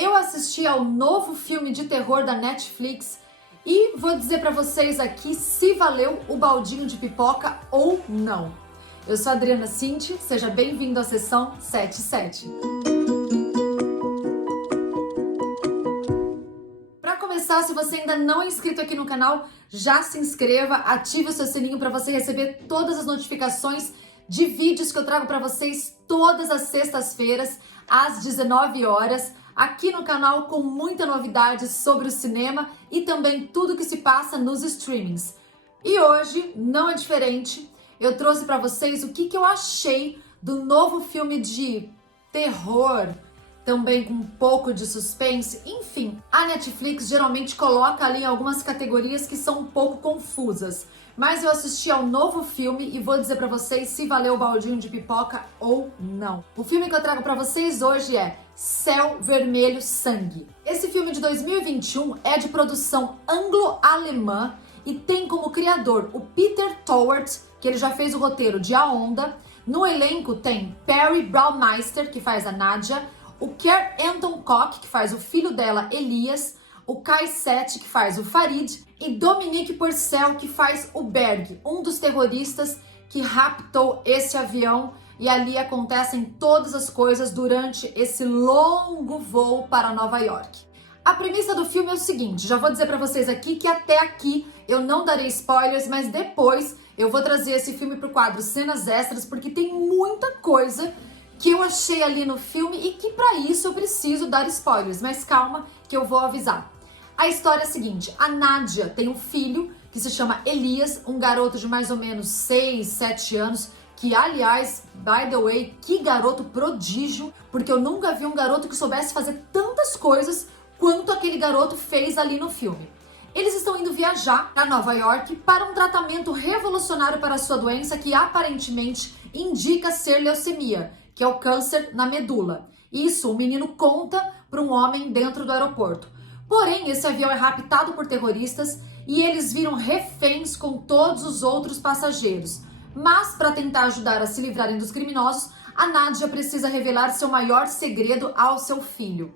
eu assisti ao novo filme de terror da Netflix e vou dizer pra vocês aqui se valeu o baldinho de pipoca ou não. Eu sou a Adriana Cinti, seja bem-vindo à sessão 77. Para começar, se você ainda não é inscrito aqui no canal, já se inscreva, ative o seu sininho para você receber todas as notificações de vídeos que eu trago para vocês todas as sextas-feiras, às 19 horas, aqui no canal com muita novidade sobre o cinema e também tudo que se passa nos streamings. E hoje, não é diferente, eu trouxe para vocês o que eu achei do novo filme de terror, também com um pouco de suspense. Enfim, a Netflix geralmente coloca ali algumas categorias que são um pouco confusas. Mas eu assisti ao novo filme e vou dizer pra vocês se valeu o baldinho de pipoca ou não. O filme que eu trago pra vocês hoje é Céu Vermelho Sangue. Esse filme de 2021 é de produção anglo-alemã e tem como criador o Peter Toward, que ele já fez o roteiro de A Onda. No elenco tem Perry Baumeister, que faz a Nadia, o Ker Anton Koch, que faz o filho dela, Elias, o Kai Seth, que faz o Farid, e Dominique Purcell, que faz o Berg, um dos terroristas que raptou esse avião, e ali acontecem todas as coisas durante esse longo voo para Nova York. A premissa do filme é o seguinte, já vou dizer para vocês aqui que até aqui eu não darei spoilers, mas depois eu vou trazer esse filme pro quadro Cenas Extras, porque tem muita coisa que eu achei ali no filme e que para isso eu preciso dar spoilers, mas calma que eu vou avisar. A história é a seguinte, a Nadia tem um filho que se chama Elias, um garoto de mais ou menos 6, 7 anos, que aliás, by the way, que garoto prodígio, porque eu nunca vi um garoto que soubesse fazer tantas coisas quanto aquele garoto fez ali no filme. Eles estão indo viajar para Nova York para um tratamento revolucionário para a sua doença que aparentemente indica ser leucemia, que é o câncer na medula. Isso o menino conta para um homem dentro do aeroporto. Porém, esse avião é raptado por terroristas e eles viram reféns com todos os outros passageiros. Mas, para tentar ajudar a se livrarem dos criminosos, a Nadia precisa revelar seu maior segredo ao seu filho.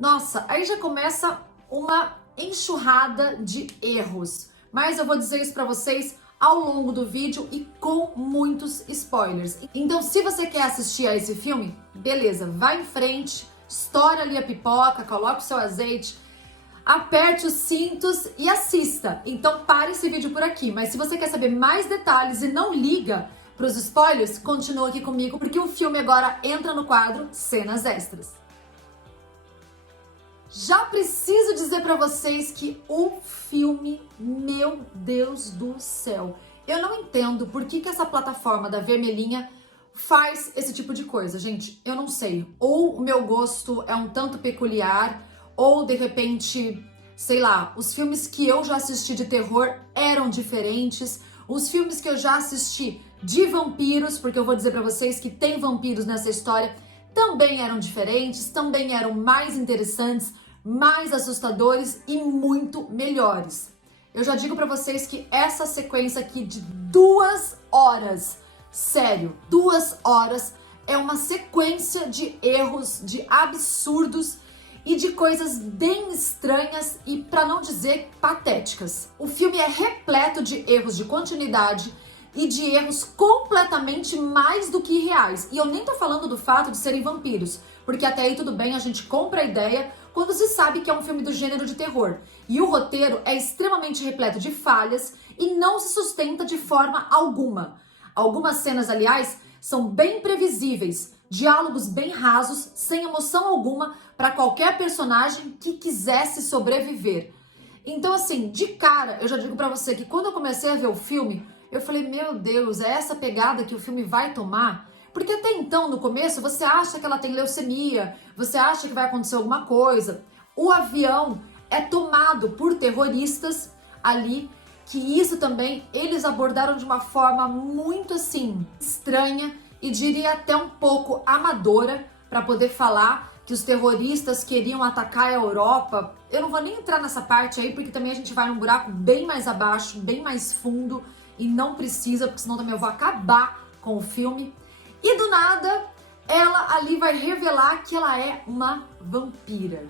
Nossa, aí já começa uma enxurrada de erros. Mas eu vou dizer isso para vocês ao longo do vídeo e com muitos spoilers. Então, se você quer assistir a esse filme, beleza, vai em frente, estoura ali a pipoca, coloque o seu azeite, aperte os cintos e assista. Então, pare esse vídeo por aqui. Mas se você quer saber mais detalhes e não liga para os spoilers, continua aqui comigo, porque o filme agora entra no quadro Cenas Extras. Já preciso dizer pra vocês que o filme, meu Deus do céu, eu não entendo por que essa plataforma da Vermelhinha faz esse tipo de coisa, gente, eu não sei. Ou o meu gosto é um tanto peculiar, ou de repente, sei lá, os filmes que eu já assisti de terror eram diferentes, os filmes que eu já assisti de vampiros, porque eu vou dizer pra vocês que tem vampiros nessa história, também eram diferentes, também eram mais interessantes, mais assustadores e muito melhores. Eu já digo pra vocês que essa sequência aqui de 2 horas, sério, 2 horas, é uma sequência de erros, de absurdos e de coisas bem estranhas e, pra não dizer, patéticas. O filme é repleto de erros de continuidade e de erros completamente mais do que reais. E eu nem tô falando do fato de serem vampiros, porque até aí tudo bem, a gente compra a ideia quando se sabe que é um filme do gênero de terror. E o roteiro é extremamente repleto de falhas e não se sustenta de forma alguma. Algumas cenas, aliás, são bem previsíveis, diálogos bem rasos, sem emoção alguma para qualquer personagem que quisesse sobreviver. Então, assim, de cara, eu já digo pra você que quando eu comecei a ver o filme, eu falei, meu Deus, é essa pegada que o filme vai tomar? Porque até então, no começo, você acha que ela tem leucemia, você acha que vai acontecer alguma coisa. O avião é tomado por terroristas ali, que isso também eles abordaram de uma forma muito, assim, estranha e diria até um pouco amadora, para poder falar que os terroristas queriam atacar a Europa. Eu não vou nem entrar nessa parte aí, porque também a gente vai num buraco bem mais abaixo, bem mais fundo, e não precisa, porque senão também eu vou acabar com o filme. E do nada, ela ali vai revelar que ela é uma vampira.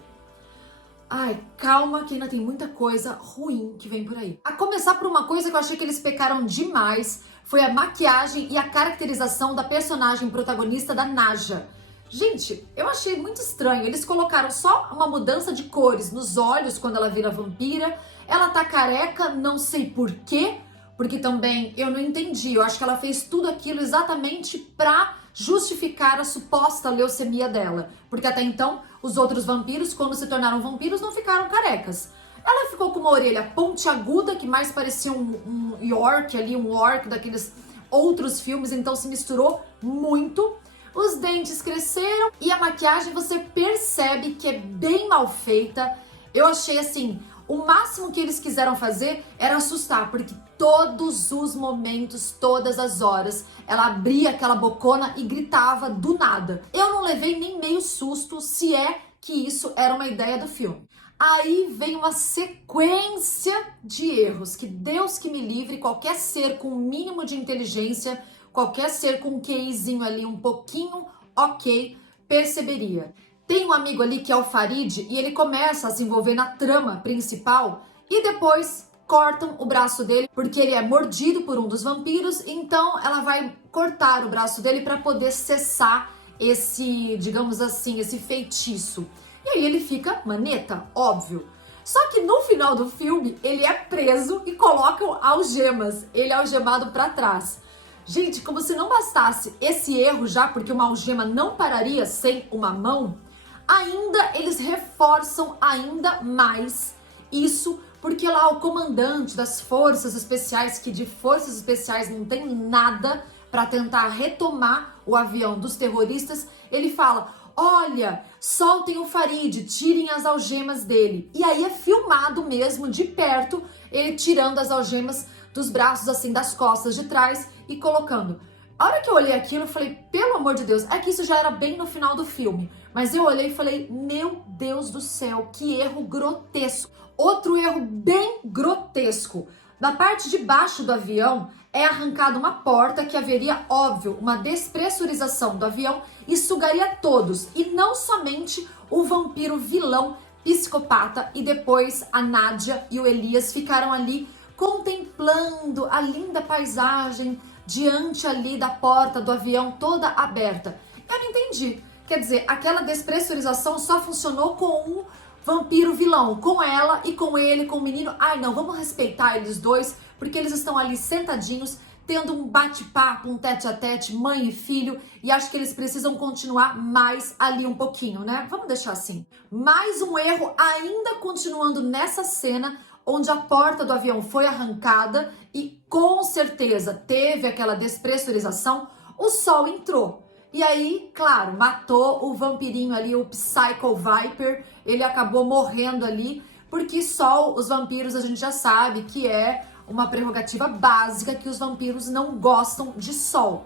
Ai, calma que ainda tem muita coisa ruim que vem por aí. A começar por uma coisa que eu achei que eles pecaram demais, foi a maquiagem e a caracterização da personagem protagonista da Nadja. Gente, eu achei muito estranho. Eles colocaram só uma mudança de cores nos olhos quando ela vira vampira. Ela tá careca, não sei por quê, porque também eu não entendi. Eu acho que ela fez tudo aquilo exatamente pra justificar a suposta leucemia dela. Porque até então, os outros vampiros, quando se tornaram vampiros, não ficaram carecas. Ela ficou com uma orelha pontiaguda, que mais parecia um York ali, um orc daqueles outros filmes, então se misturou muito. Os dentes cresceram e a maquiagem você percebe que é bem mal feita. Eu achei assim, o máximo que eles quiseram fazer era assustar, porque todos os momentos, todas as horas, ela abria aquela bocona e gritava do nada. Eu não levei nem meio susto, se é que isso era uma ideia do filme. Aí vem uma sequência de erros, que Deus que me livre, qualquer ser com um mínimo de inteligência, qualquer ser com um QIzinho ali um pouquinho ok, perceberia. Tem um amigo ali que é o Farid e ele começa a se envolver na trama principal e depois cortam o braço dele porque ele é mordido por um dos vampiros, então ela vai cortar o braço dele para poder cessar esse, digamos assim, esse feitiço. E aí ele fica maneta, óbvio. Só que no final do filme ele é preso e colocam algemas, ele é algemado para trás. Gente, como se não bastasse esse erro já, porque uma algema não pararia sem uma mão, ainda eles reforçam ainda mais isso, porque lá o comandante das forças especiais, que de forças especiais não tem nada para tentar retomar o avião dos terroristas, ele fala: olha, soltem o Farid, tirem as algemas dele. E aí é filmado mesmo de perto, ele tirando as algemas dos braços, assim, das costas de trás e colocando. A hora que eu olhei aquilo, eu falei, pelo amor de Deus, é que isso já era bem no final do filme. Mas eu olhei e falei, meu Deus do céu, que erro grotesco. Outro erro bem grotesco. Da parte de baixo do avião é arrancada uma porta que haveria, óbvio, uma despressurização do avião e sugaria todos. E não somente o vampiro vilão psicopata e depois a Nadja e o Elias ficaram ali contemplando a linda paisagem diante ali da porta do avião toda aberta. Eu não entendi. Quer dizer, aquela despressurização só funcionou com um vampiro vilão, com ela e com ele, com o menino. Ai não, vamos respeitar eles dois, porque eles estão ali sentadinhos, tendo um bate-papo, um tete-a-tete, mãe e filho, e acho que eles precisam continuar mais ali um pouquinho, né? Vamos deixar assim. Mais um erro ainda continuando nessa cena, onde a porta do avião foi arrancada e com certeza teve aquela despressurização, o sol entrou. E aí, claro, matou o vampirinho ali, o Psycho Viper, ele acabou morrendo ali, porque só os vampiros a gente já sabe que é uma prerrogativa básica, que os vampiros não gostam de sol.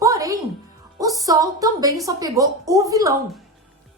Porém, o sol também só pegou o vilão,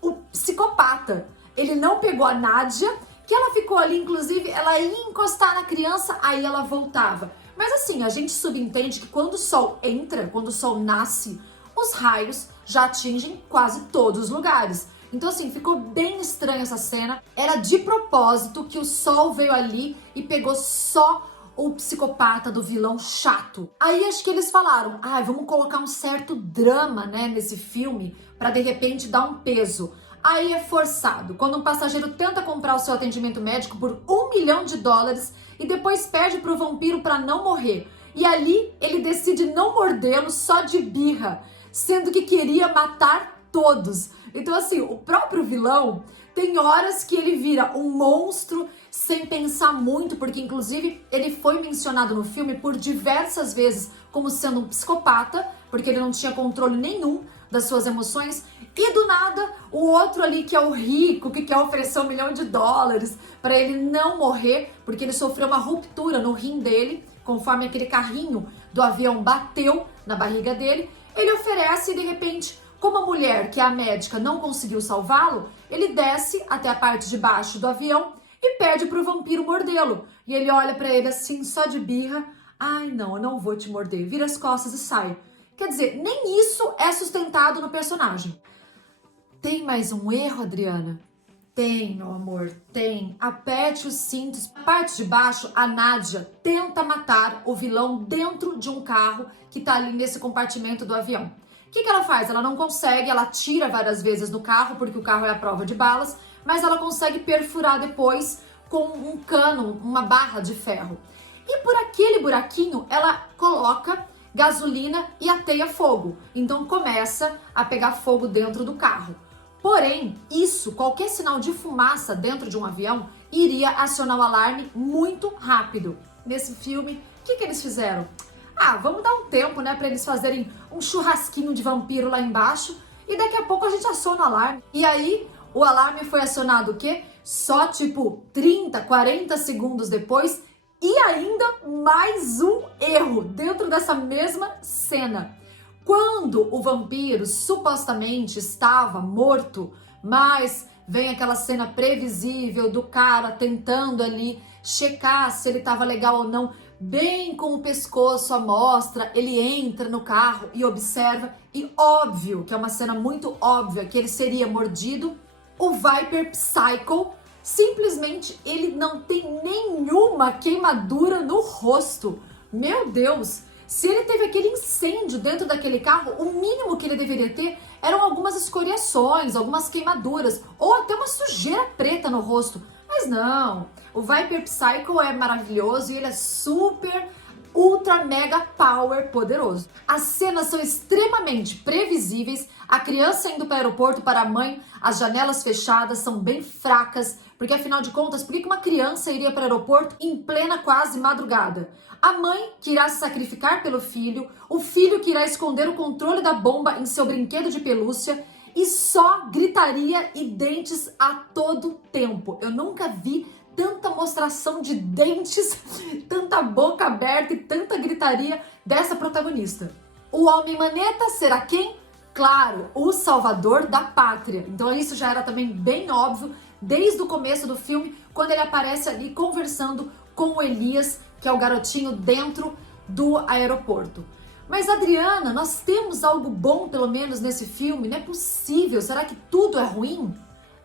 o psicopata. Ele não pegou a Nadja, que ela ficou ali, inclusive, ela ia encostar na criança, aí ela voltava. Mas assim, a gente subentende que quando o sol entra, quando o sol nasce, os raios já atingem quase todos os lugares. Então assim, ficou bem estranha essa cena. Era de propósito que o sol veio ali e pegou só o psicopata do vilão chato. Aí acho que eles falaram, vamos colocar um certo drama, né, nesse filme, pra de repente dar um peso. Aí é forçado. Quando um passageiro tenta comprar o seu atendimento médico por $1 milhão e depois pede pro vampiro pra não morrer. E ali ele decide não mordê-lo só de birra, sendo que queria matar todos. Então assim, o próprio vilão tem horas que ele vira um monstro sem pensar muito, porque inclusive ele foi mencionado no filme por diversas vezes como sendo um psicopata, porque ele não tinha controle nenhum das suas emoções. E do nada, o outro ali que é o rico, que quer oferecer $1 milhão para ele não morrer, porque ele sofreu uma ruptura no rim dele, conforme aquele carrinho do avião bateu na barriga dele, ele oferece e de repente, como a mulher, que é a médica, não conseguiu salvá-lo, ele desce até a parte de baixo do avião e pede pro vampiro mordê-lo. E ele olha para ele assim, só de birra, ai não, eu não vou te morder, vira as costas e sai. Quer dizer, nem isso é sustentado no personagem. Tem mais um erro, Adriana? Tem, meu amor, tem. Aperte os cintos. Na parte de baixo, a Nádia tenta matar o vilão dentro de um carro que tá ali nesse compartimento do avião. O que ela faz? Ela não consegue, ela tira várias vezes no carro, porque o carro é a prova de balas, mas ela consegue perfurar depois com um cano, uma barra de ferro. E por aquele buraquinho, ela coloca gasolina e ateia fogo. Então começa a pegar fogo dentro do carro. Porém, qualquer sinal de fumaça dentro de um avião, iria acionar o alarme muito rápido. Nesse filme, o que eles fizeram? Vamos dar um tempo, né, para eles fazerem um churrasquinho de vampiro lá embaixo e daqui a pouco a gente aciona o alarme. E aí, o alarme foi acionado o quê? Só tipo 30, 40 segundos depois e ainda mais um erro dentro dessa mesma cena. Quando o vampiro supostamente estava morto, mas vem aquela cena previsível do cara tentando ali checar se ele estava legal ou não, bem com o pescoço à mostra, ele entra no carro e observa, e óbvio que é uma cena muito óbvia que ele seria mordido. O Viper Psycho, simplesmente ele não tem nenhuma queimadura no rosto. Meu Deus! Se ele teve aquele incêndio dentro daquele carro, o mínimo que ele deveria ter eram algumas escoriações, algumas queimaduras, ou até uma sujeira preta no rosto. Mas não, o Viper Psycho é maravilhoso e ele é super, ultra, mega power poderoso. As cenas são extremamente previsíveis, a criança indo para o aeroporto para a mãe, as janelas fechadas são bem fracas, porque afinal de contas, por que uma criança iria para o aeroporto em plena quase madrugada? A mãe que irá se sacrificar pelo filho, o filho que irá esconder o controle da bomba em seu brinquedo de pelúcia e só gritaria e dentes a todo tempo. Eu nunca vi tanta mostração de dentes, tanta boca aberta e tanta gritaria dessa protagonista. O Homem-Maneta será quem? Claro, o salvador da pátria. Então isso já era também bem óbvio desde o começo do filme, quando ele aparece ali conversando com o Elias, que é o garotinho dentro do aeroporto. Mas Adriana, nós temos algo bom pelo menos nesse filme? Não é possível, será que tudo é ruim?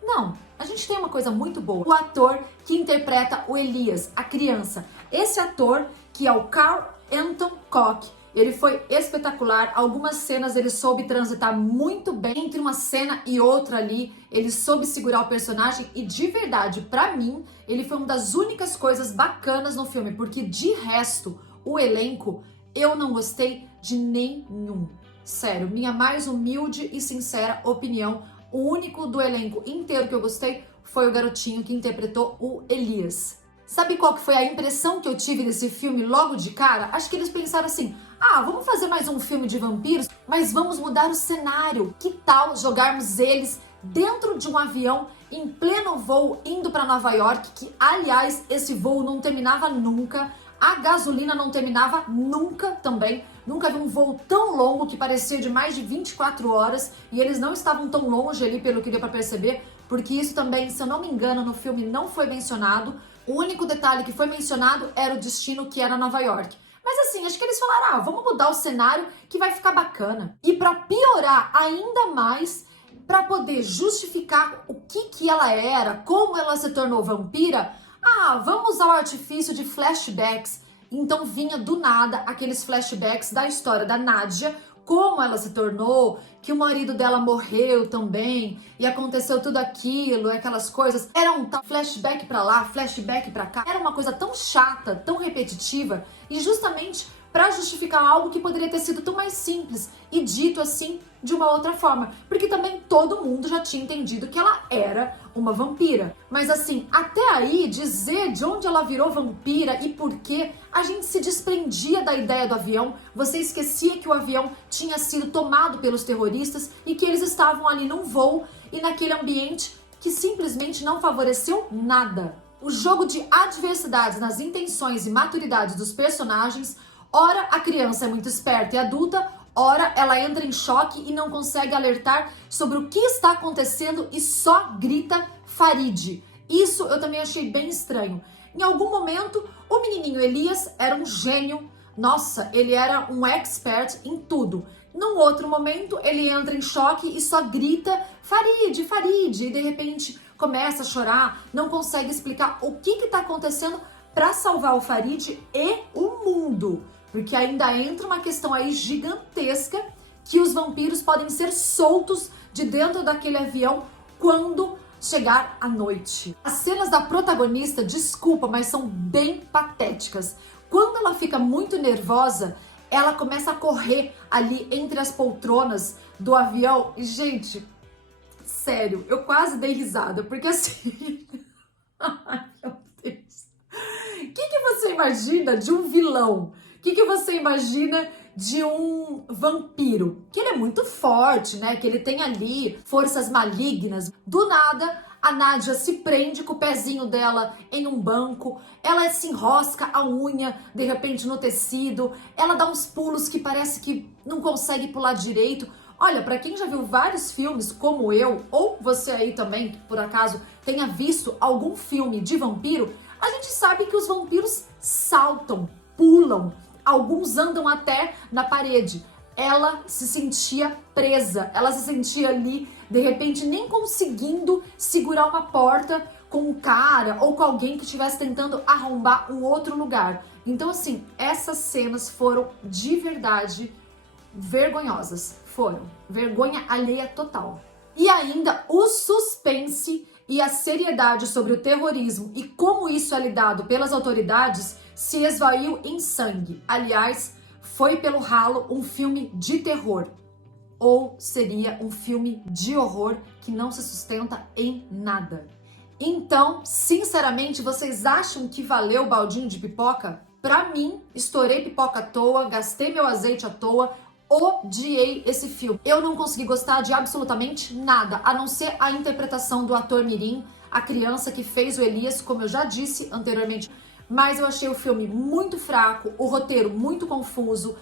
Não, a gente tem uma coisa muito boa. O ator que interpreta o Elias, a criança. Esse ator, que é o Carl Anton Koch, ele foi espetacular. Algumas cenas ele soube transitar muito bem entre uma cena e outra ali. Ele soube segurar o personagem e de verdade, pra mim, ele foi uma das únicas coisas bacanas no filme, porque de resto, o elenco, eu não gostei de nenhum. Sério, minha mais humilde e sincera opinião, o único do elenco inteiro que eu gostei foi o garotinho que interpretou o Elias. Sabe qual que foi a impressão que eu tive desse filme logo de cara? Acho que eles pensaram assim, vamos fazer mais um filme de vampiros, mas vamos mudar o cenário. Que tal jogarmos eles dentro de um avião em pleno voo indo para Nova York, que aliás esse voo não terminava nunca, a gasolina não terminava nunca também. Nunca vi um voo tão longo que parecia de mais de 24 horas e eles não estavam tão longe ali pelo que deu para perceber, porque isso também, se eu não me engano, no filme não foi mencionado. O único detalhe que foi mencionado era o destino, que era Nova York. Mas assim, acho que eles falaram, vamos mudar o cenário que vai ficar bacana. E para piorar ainda mais, para poder justificar o que ela era, como ela se tornou vampira, vamos usar o artifício de flashbacks. Então vinha do nada aqueles flashbacks da história da Nádia, como ela se tornou, que o marido dela morreu também, e aconteceu tudo aquilo, aquelas coisas. Era um tal flashback pra lá, flashback pra cá. Era uma coisa tão chata, tão repetitiva, e justamente para justificar algo que poderia ter sido tão mais simples e dito assim de uma outra forma, porque também todo mundo já tinha entendido que ela era uma vampira. Mas assim, até aí dizer de onde ela virou vampira e por quê, a gente se desprendia da ideia do avião, você esquecia que o avião tinha sido tomado pelos terroristas e que eles estavam ali num voo e naquele ambiente que simplesmente não favoreceu nada. O jogo de adversidades nas intenções e maturidades dos personagens. Ora, a criança é muito esperta e adulta, ora, ela entra em choque e não consegue alertar sobre o que está acontecendo e só grita Farid. Isso eu também achei bem estranho. Em algum momento, o menininho Elias era um gênio, nossa, ele era um expert em tudo. Num outro momento, ele entra em choque e só grita Farid, Farid, e de repente começa a chorar, não consegue explicar o que está acontecendo para salvar o Farid e o mundo. Porque ainda entra uma questão aí gigantesca que os vampiros podem ser soltos de dentro daquele avião quando chegar a noite. As cenas da protagonista, desculpa, mas são bem patéticas. Quando ela fica muito nervosa, ela começa a correr ali entre as poltronas do avião. E, gente, sério, eu quase dei risada, porque assim... Ai, meu Deus. O que você imagina de um vilão? O que você imagina de um vampiro? Que ele é muito forte, né? Que ele tem ali forças malignas. Do nada, a Nádia se prende com o pezinho dela em um banco, ela se enrosca a unha, de repente, no tecido, ela dá uns pulos que parece que não consegue pular direito. Olha, pra quem já viu vários filmes como eu, ou você aí também, que por acaso tenha visto algum filme de vampiro, a gente sabe que os vampiros saltam, pulam, alguns andam até na parede. Ela se sentia presa, ela se sentia ali, de repente, nem conseguindo segurar uma porta com um cara ou com alguém que estivesse tentando arrombar um outro lugar. Então, assim, essas cenas foram de verdade vergonhosas. Foram. Vergonha alheia total. E ainda o suspense e a seriedade sobre o terrorismo e como isso é lidado pelas autoridades se esvaiu em sangue. Aliás, foi pelo ralo um filme de terror. Ou seria um filme de horror que não se sustenta em nada. Então, sinceramente, vocês acham que valeu o baldinho de pipoca? Pra mim, estourei pipoca à toa, gastei meu azeite à toa, odiei esse filme. Eu não consegui gostar de absolutamente nada, a não ser a interpretação do ator mirim, a criança que fez o Elias, como eu já disse anteriormente. Mas eu achei o filme muito fraco, o roteiro muito confuso.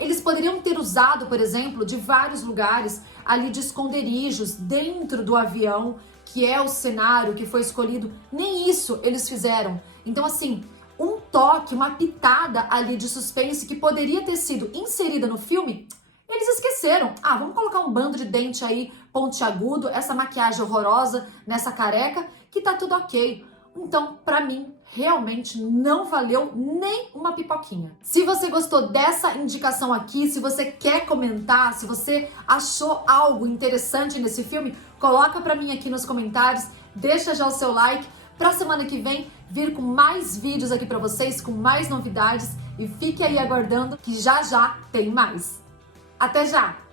Eles poderiam ter usado, por exemplo, de vários lugares ali de esconderijos dentro do avião, que é o cenário que foi escolhido. Nem isso eles fizeram. Então, assim, um toque, uma pitada ali de suspense que poderia ter sido inserida no filme, eles esqueceram. Ah, vamos colocar um bando de dente aí pontiagudo, essa maquiagem horrorosa nessa careca, que tá tudo ok. Então, pra mim, realmente não valeu nem uma pipoquinha. Se você gostou dessa indicação aqui, se você quer comentar, se você achou algo interessante nesse filme, coloca pra mim aqui nos comentários, deixa já o seu like, pra semana que vem vir com mais vídeos aqui pra vocês, com mais novidades, e fique aí aguardando que já já tem mais. Até já!